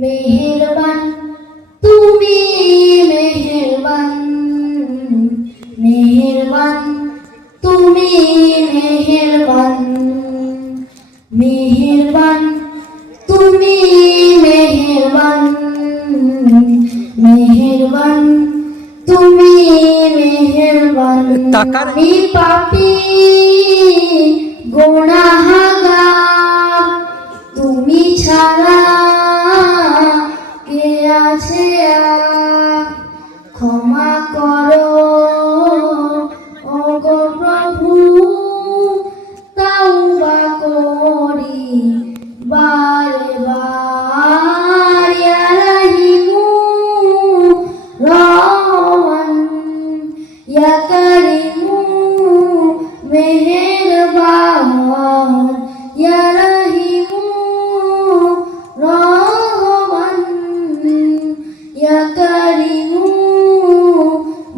মেহেরবান তুমি মেহেরবান, মেহেরবান তুমি মেহেরবান, মেহেরবান তুমি মেহেরবান, মেহেরবান তুমি মেহেরবান। আমি পাপী গুনাহগার, তুমি ছাড়া কে আছে আর? ক্ষমা করো ওগো প্রভু, তাওবা করি বারে বার। ইয়া রাহিমু রহমান, ইয়া কারিমু মেহেরবান, ইয়া রাহিমু রহমান, ইয়া কারিমু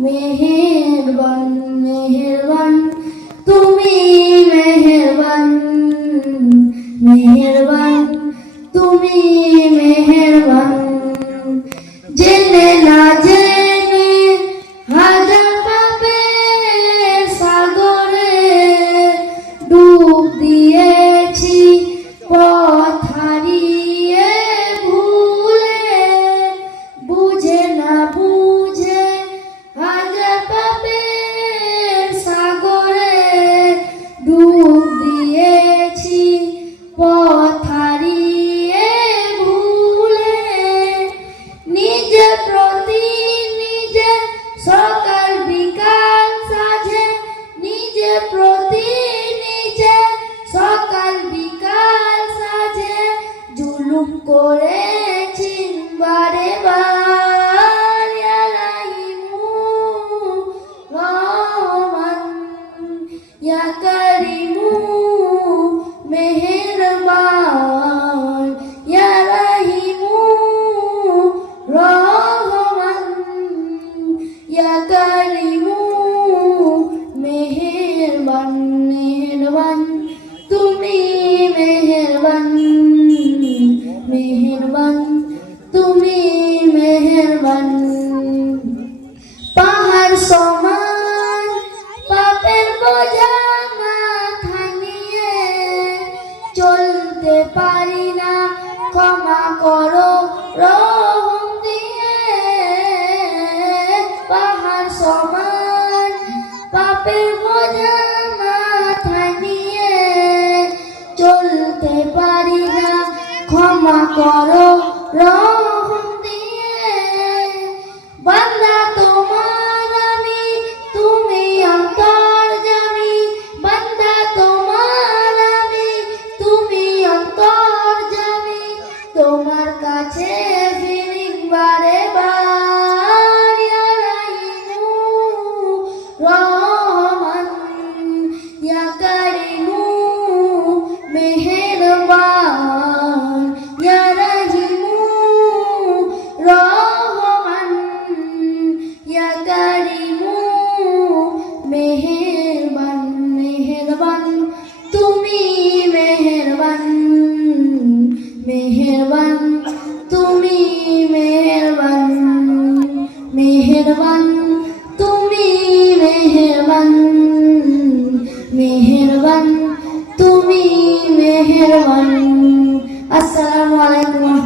মেহেরবান। মেহেরবান তুমি মেহেরবান, মেহেরবান তুমি মেহেরবান। জেনে না জেনে হাজার পাপের সাগরে ডুব দিয়েছি, পথ হারিয়ে ভুলে। বুঝে না বুঝে হাজার পাপের সাগরে ডুব দিয়েছি, পথ হারিয়ে ভুলে। নিজে প্রতি নিজে সকাল বিকাল সাজে, নিজে প্রতি নিজে সকাল বিকাল সাজে জুলুম করেছি বারে বার। ইয়া রাহিমু রহমান, ইয়া কারিমু মেহেরবান, ইয়া রাহিমু রহমান, ইয়া কারিমু মেহেরবান। মেহেরবান তুমি মেহেরবান, মেহেরবান তুমি মেহেরবান। পাহাড় সমান পাপের বোঝা মাথা নিয়ে চলতে পারি না, ক্ষমা করো রহম দিয়ে। পাহাড় সমান পাপের বোঝা মাথা নিয়ে চলতে পারি না, ক্ষমা করো রহম দিয়ে। বান্দা তোমার আমি, তুমি অন্তর্যামী। বান্দা তোমার আমি, তুমি অন্তর্যামী। তোমার কাছে ফিরি বারে বার। ইয়া রাহিমু রহমান, ইয়া কারিমু মেহেরবান, ইয়া রাহিমু রহমান, ইয়া কারিমু মেহেরবান। মেহেরবান তুমি মেহেরবান, মেহেরবান তুমি মেহেরবান, মেহেরবান তুমি মেহেরবান, মেহেরবান তুমি মেহেরবান। আসসালামু আলাইকুম।